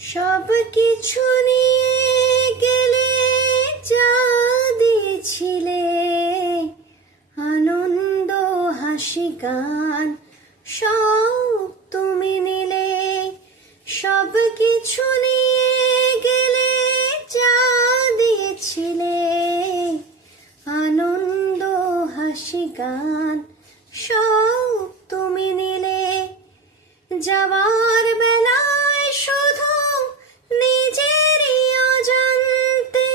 সব কিছু নিয়ে গেলে যা দিয়েছিলে, আনন্দ হাসি গান সব তুমি নিলে। সব কিছু নিয়ে গেলে যা দিয়েছিলে, আনন্দ হাসি গান সব তুমি নিলে। যাওয়ার বেলায় শুধু নিজেরই অজান্তে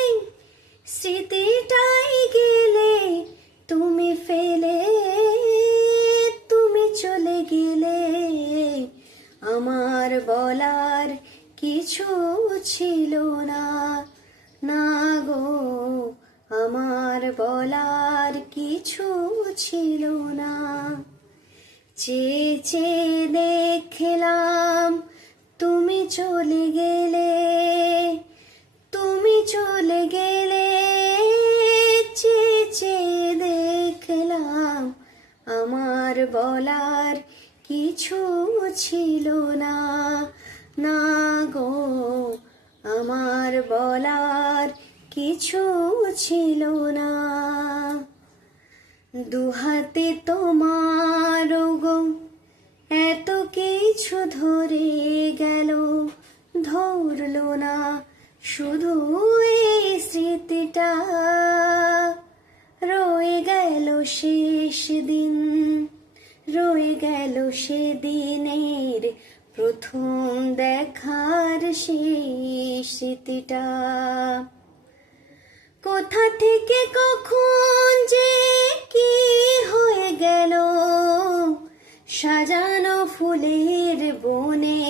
স্মৃতিটাই গেলে তুমি ফেলে, তুমি চলে গেলে। আমার বলার কিছু ছিল না, না গো, আমার বলার কিছু ছিল না। চেয়ে চেয়ে দেখলাম তুমি চলে গেলে, তুমি চলে গেলে। চেয়ে চেয়ে দেখলাম আমার বলার কিছু ছিল না, না গো, আমার বলার কিছু ছিল না। দুহাতে তোমার গো এত কিছু ধরে গেল, ধরলো না শুধু এই স্মৃতিটা। রয়ে গেল শেষ দিন, রয়ে গেল সেদিনের প্রথম দেখার সেই স্মৃতিটা। কোথা থেকে কখন যে কি হয়ে গেল, সাজানো ফুলের বনে